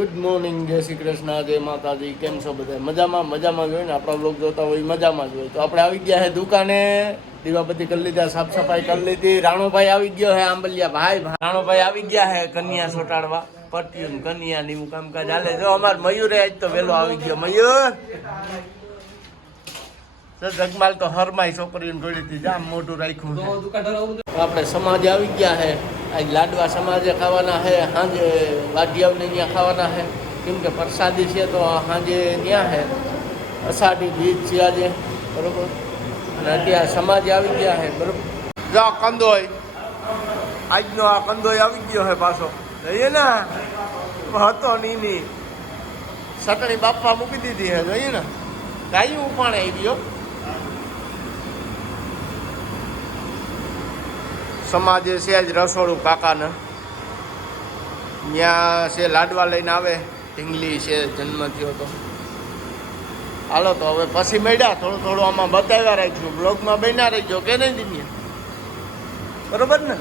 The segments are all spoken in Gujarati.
ગુડ મોર્નિંગ જય શ્રી કૃષ્ણ, જય માતાજી, કેમ છો બધા? મજામાં મજામાં જોઈને આપણા બ્લોગ જોતા હોય મજામાં જ હોય. તો આપણે આવી ગયા છે દુકાને. દીવાબત્તી કરી લીધા સાફ સફાઈ કરી લીધી. રાણોભાઈ આવી ગયો હે આંબલિયા ભાઈ. રાણોભાઈ આવી ગયા હે કન્યા સોટાડવા. પટ્યું કન્યા ની કામકાજ હાલે. જો અમાર મયુરે આજ તો વેલો આવી ગયો. મયુર! જગમાલ તો હરમાય છોકરીઓને જોડેથી જામ મોટું રાખ્યું આપણે સમાજ આવી ગયા છે આજ લાડવા સમાજે ખાવાના છે સાંજે વાઢિયાઓને ત્યાં ખાવાના છે કેમ કે પ્રસાદી છે તો સાંજે ત્યાં છે અષાઢી બીજ છે આજે બરોબર? અને અત્યારે સમાજ આવી ગયા છે બરોબર? જો કંદોય આજનો આ કંદોય આવી ગયો છે પાછો. જોઈએ ને? હતો નહીં નહીં સટણી બાપા મૂકી દીધી છે જોઈએ ને? ગાયું પણ આવી ગયો સમાજે છે જ રસોડું કાકાને. ત્યાં છે લાડવા લઈને આવે. ઢીંગલી છે, જન્મ થયો તો. હાલો તો હવે પછી મળ્યા. થોડું થોડું આમાં બતાવ્યા રાખજો. બ્લોગમાં બન્યા રહેજો, કે નહીં દીધી બરોબર ને?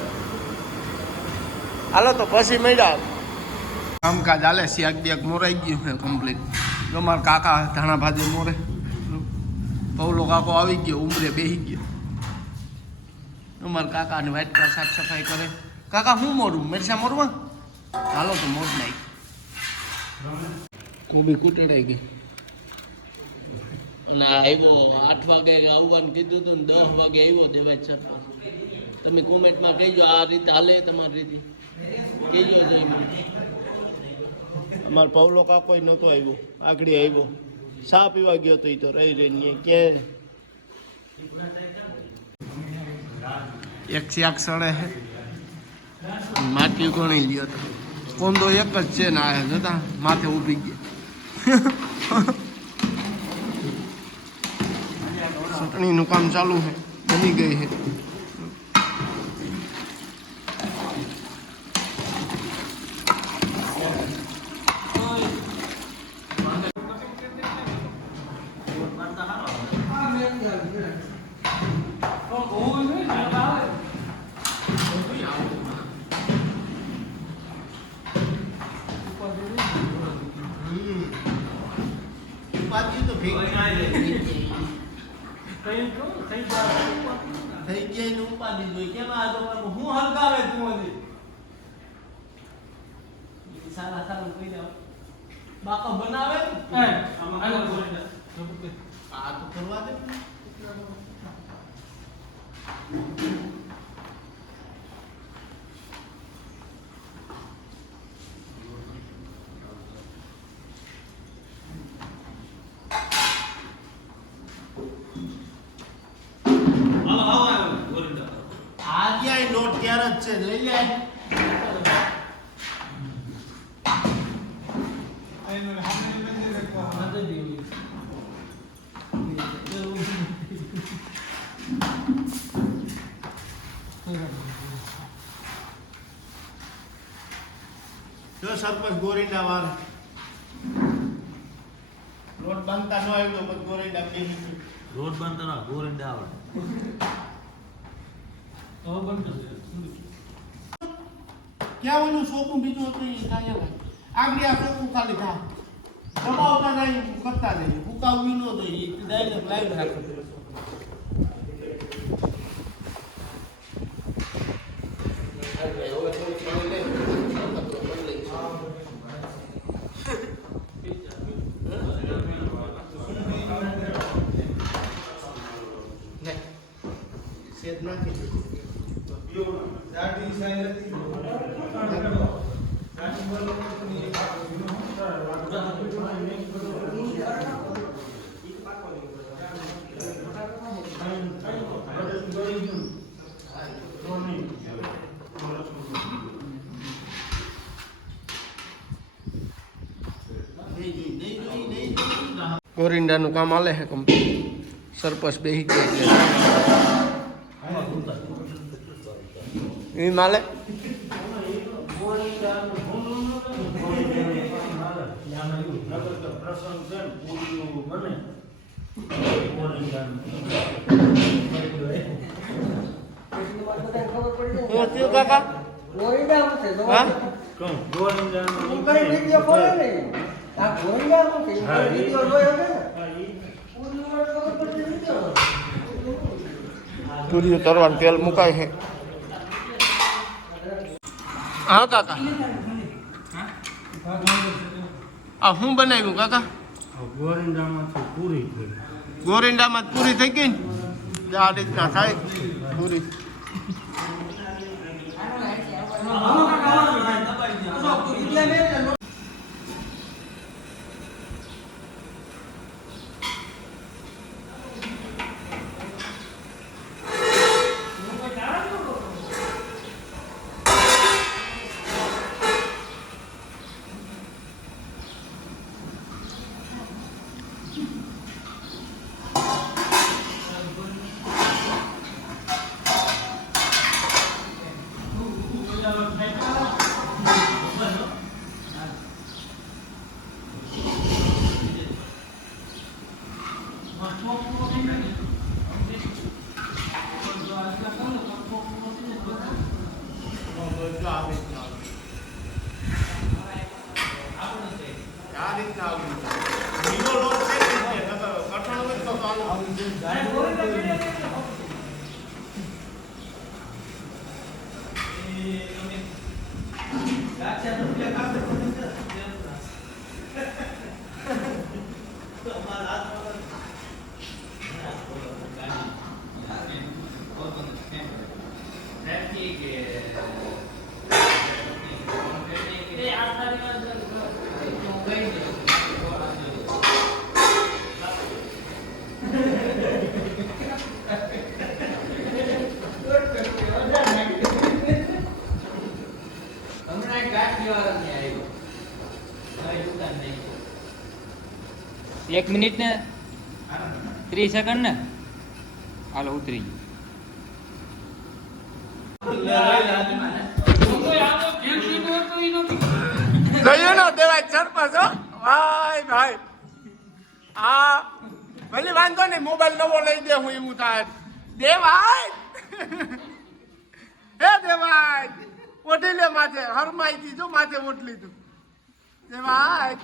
હાલો તો પછી મળ્યા. કામકાજ હાલે શિયાક biyak મોરાઈ ગયું છે કમ્પ્લીટ જો મારા કાકા ધાણા ભાજી મોરે. પૌલો કાકો આવી ગયો, ઉમરે બેસી ગયો. અમારા કાકાને કલર સાફ સફાઈ કરે. કાકા હું મોડું? મરસા મોરવા? હાલો તો મોડ નાખ કોબી કૂટડાઈ ગઈ. અને આ આવ્યો આઠ વાગે આવવાનું કીધું હતું ને દસ વાગે આવ્યો દેવાય સરપંચ. તમે કોમેન્ટમાં કહીજો આ રીતે હાલે તમારી રીતે. કહેજો જો અમારો પૌલો કાકોય નહોતો આવ્યો. આગળ આવ્યો. સા પીવા ગયો તો એ તો રહી રહીને કે એક શાક સડે છે. માટી ગણી લ્યો તો. કોંદો એક જ છે ને આ જતા માથે ઊભી ગયા ચટણીનું કામ ચાલુ છે. બની ગઈ છે ઉપાધિ તો ભેગી થઈ ગયા ને જોઈ કેમ આ તો પણ હું હલગાવે તું હજી? સારા સારું કહી દો. બાપા બનાવે ને? આ તો કરવા દે. સરપંચ ગોરીડા વાર રોડ બનતા ન આવ્યો પણ ગોરીડા કે રોડ બનતા ના ગોરીડા આવડે ક્યાં ઓલું સોપું બીજું હતું એ કાયા ભાઈ આગળ આ સોપું ખાલી થા દબાવતા નહીં કરતા નહીં. ફૂકાવવી ન તો એ ડાયરેક્ટ લાઈવ રાખો સેજ નાખી દીધું. ગોરિંડાનું કામ હાલે છે કંપની સરપસ બેહી ગયા એટલે એ માલે હું થયું કાકા તરવાનું તેલ મુકાય છે હા, કાકા. આ હું બનાવ્યું, કાકા? ગોરંડામાંથી પૂરી થઈ ગોરિંડામાં પૂરી થઈ ગઈ ને? આ રીતના થાય, પૂરી. એક મિનિટ ને ત્રીસ સેકન્ડ ને હાલો ઉતરી ગયું ગયો હા ભલે વાંધો નહીં મોબાઈલ નવો લઈ દે હું એવું થાય દેવાય! હે દેવાય! ઓઢી લે માથે હરમાઈ દીધું માથે ઓઢ લીધું. દેવાય!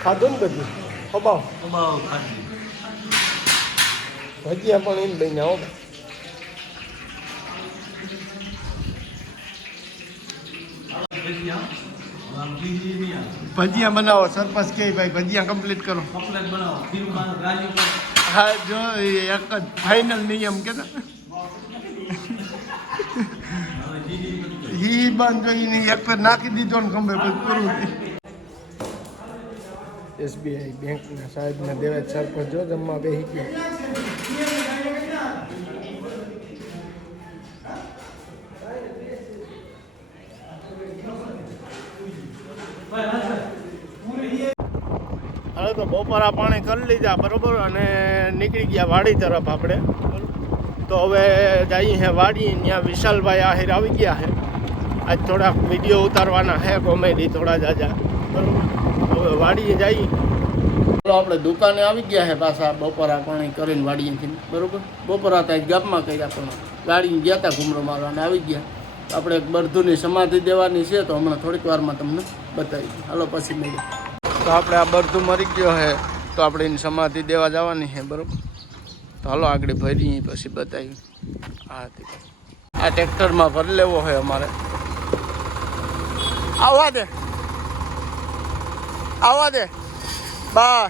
ખાધું ને બધું? ખબાવ કબાવ ભજીયા પણ એમ લઈને આવો. ભજીયા આમ બીજી નહીં આવે. ભજીયા બનાવો સરપંચ કે ભાઈ ભજીયા કમ્પ્લીટ કરો. કપલેટ બનાવો. ખીરું ગાજુ પર હા જો એ એક જ ફાઇનલ નિયમ કે ને. હવે બીજી બધું ઈ બંધ જોઈને એક પર નાખી દીધો ને ખંભે પછી પૂરું એસબીઆઈ બેંકના સાહેબના દેવાજ સરપંચ જો જમવા બેસી ગયો હવે તો બપોરા પાણી કરી લીધા, બરોબર? અને નીકળી ગયા વાડી તરફ આપણે. તો હવે જઈએ હે વાડી ત્યાં વિશાલભાઈ આહિર આવી ગયા છે આજ થોડાક વીડિયો ઉતારવાના હે કોમેડી, થોડા જાજા. બરોબર? હવે વાડીએ જઈએ. આપણે દુકાને આવી ગયા છે પાછા બપોરા પાણી કરીને વાડીએથી. બરોબર? બપોરા ત્યાં ગામમાં કર્યા પણ ગાડી ગયા હતા ઘૂમરો મારવાને આવી ગયા. આપણે બર્ધુની સમાધિ દેવાની છે, તો હમણાં થોડીક વારમાં તમને બતાવી. હાલો, પછી મળીએ. તો આપણે આ બરતું મરી ગયો છે તો આપણે એની સમાધિ દેવા જવાની છે બરોબર? તો હાલો આગળ ભરી પછી બતાવી હા તે. આ ટ્રેક્ટરમાં ભરી લેવો હોય અમારે. આવવા દે. આવવા દે. બા.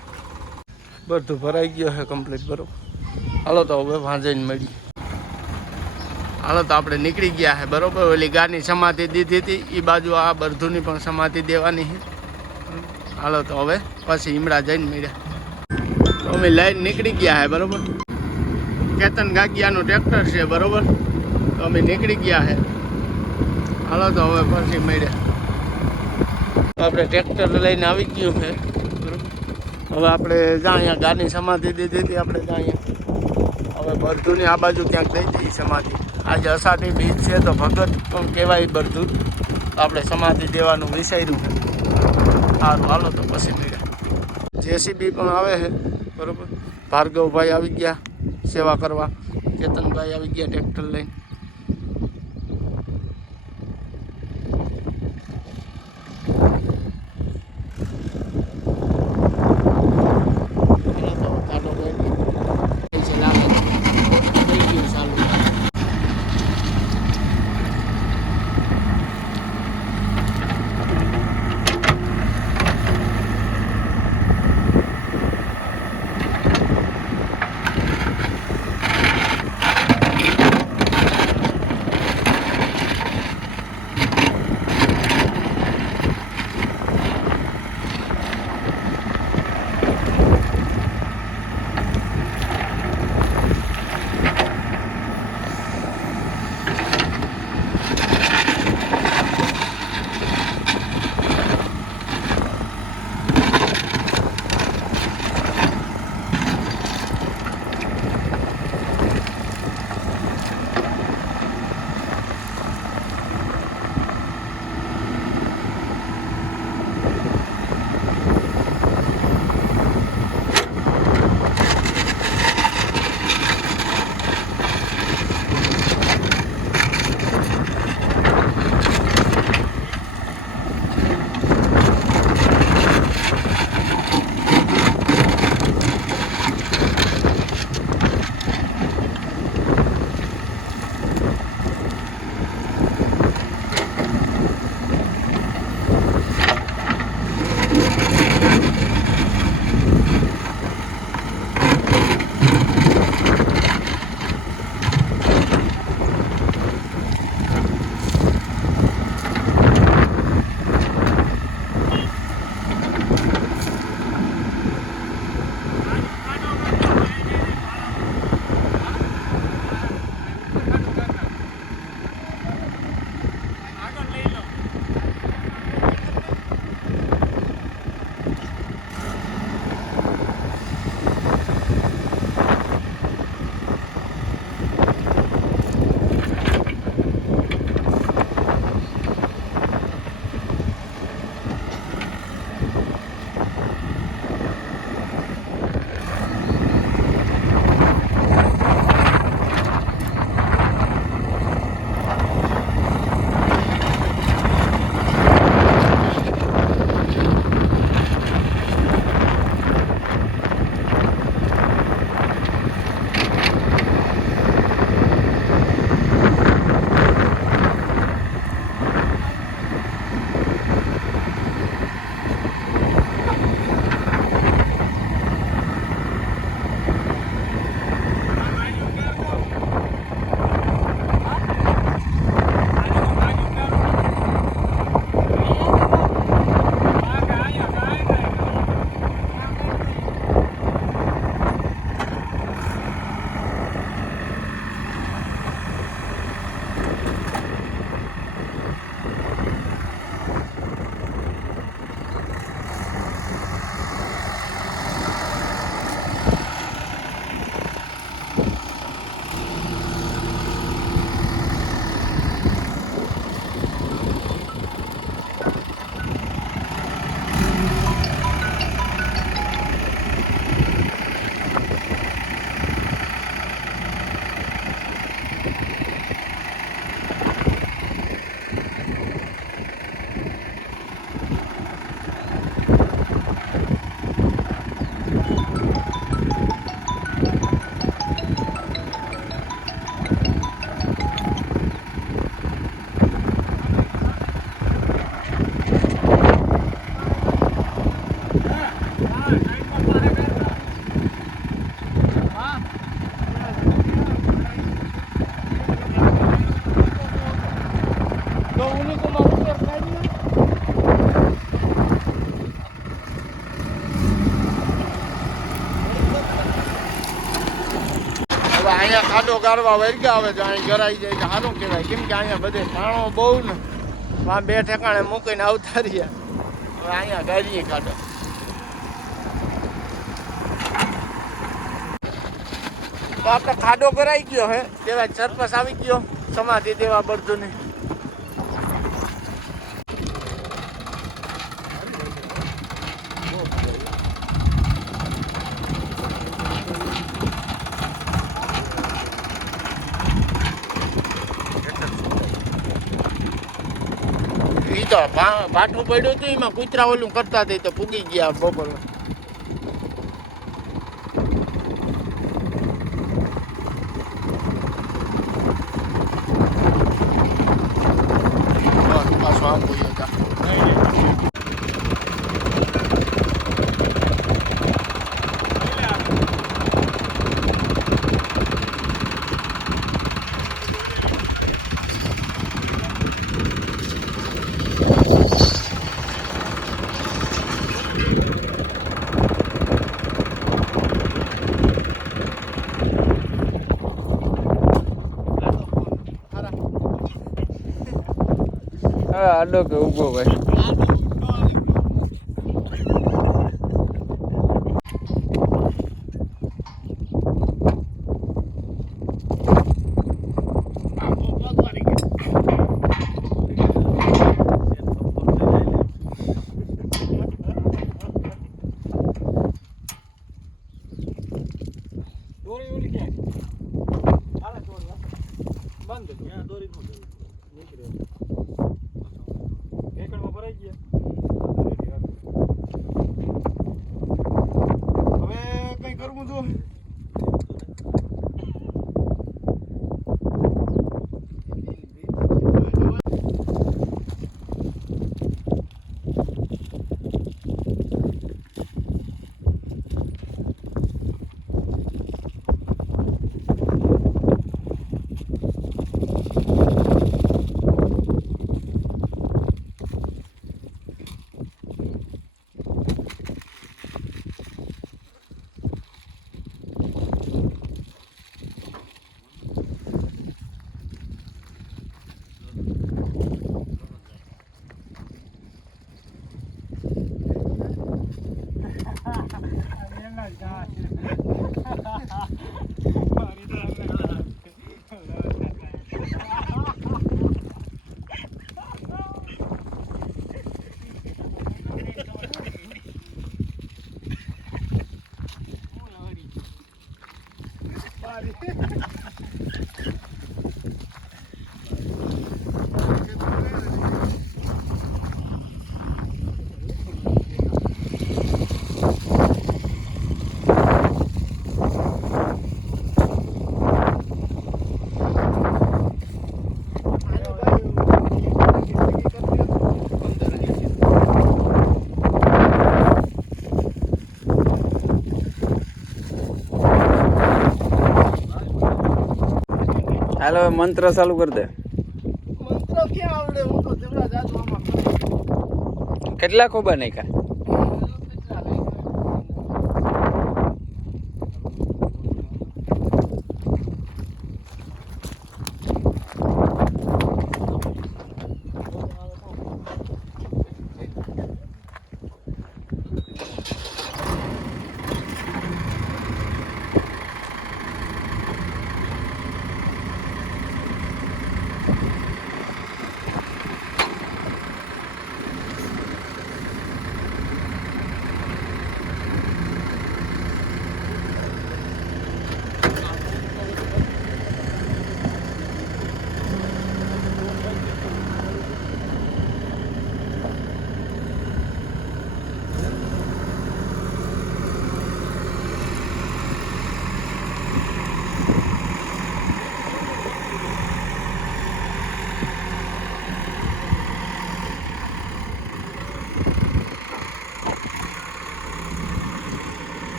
બધું ભરાઈ ગયો છે કમ્પ્લીટ બરોબર? હાલો તો હવે વાંચીને મળી હાલો તો આપણે નીકળી ગયા છે બરોબર? ઓલી ગાની સમાધિ દીધી હતી એ બાજુ આ બરધુની પણ સમાધિ દેવાની છે હાલો તો હવે પછી ઈમડા જઈને મળ્યા અમે લાઈન નીકળી ગયા છે બરોબર? કેતન ગાગિયાનું ટ્રેક્ટર છે, બરોબર? તો અમે નીકળી ગયા છે હાલો તો હવે પછી મળ્યા આપણે ટ્રેક્ટર લઈને આવી ગયું છે હવે આપણે અહીંયા ગાની સમાધિ દીધી હતી, આપણે અહીંયા. હવે બરધુની આ બાજુ ક્યાંક દઈ દઈએ સમાધિ. આજે અષાઢી બીજ છે, તો ભગત પણ કહેવાય બરધુ આપણે સમાધિ દેવાનું વિચાર્યું છે સારું, હાલો તો પછી મળ્યા જેસીબી પણ આવે છે, બરોબર? ભાર્ગવભાઈ આવી ગયા સેવા કરવા, કેતનભાઈ આવી ગયા ટ્રેક્ટર લઈને. ગાળવા વર્ગ્યા આવે તો અહીં ગરાઈ જાય તો સારું કહેવાય. કેમ કે અહીંયા બધે ઠાણો બહુ ને. આ બે ઠેકાણે મૂકીને આવતા રહ્યા અહીંયા ગાડીએ કાઢો. તો આપણે ખાડો કરાઈ ગયો હે. તેવા સરપસ આવી ગયો. સમાધિ દેવા બળતું ને તો ભા- પડ્યું હતું એમાં કૂતરા ઓલું કરતા હતા તો પૂગી ગયા બપોર પાછો આમ બોલ્યો હતા હા આડો કે ઊભો ભાઈ હાલો મંત્ર ચાલુ કરી દે. મંત્ર ક્યાં આવડે? હું તો જબરા જાજુ આમાં કેટલા ખોબા નાખ્યા?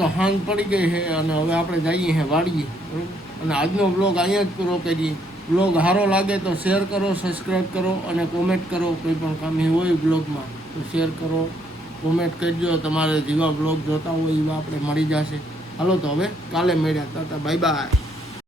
તો હાંગ પડી ગઈ છે અને હવે આપણે જઈએ છીએ વાડીએ. બરાબર અને આજનો બ્લોગ અહીંયા જ પૂરો કરીએ. બ્લોગ સારો લાગે તો શેર કરો સબસ્ક્રાઈબ કરો અને કોમેન્ટ કરો. કોઈ પણ કામી હોય બ્લોગમાં તો શેર કરો. કોમેન્ટ કરજો. તમારે જેવા બ્લોગ જોતા હોય એવા આપણે મળી જશે. હાલો તો હવે કાલે મળ્યા. તા બાય બાય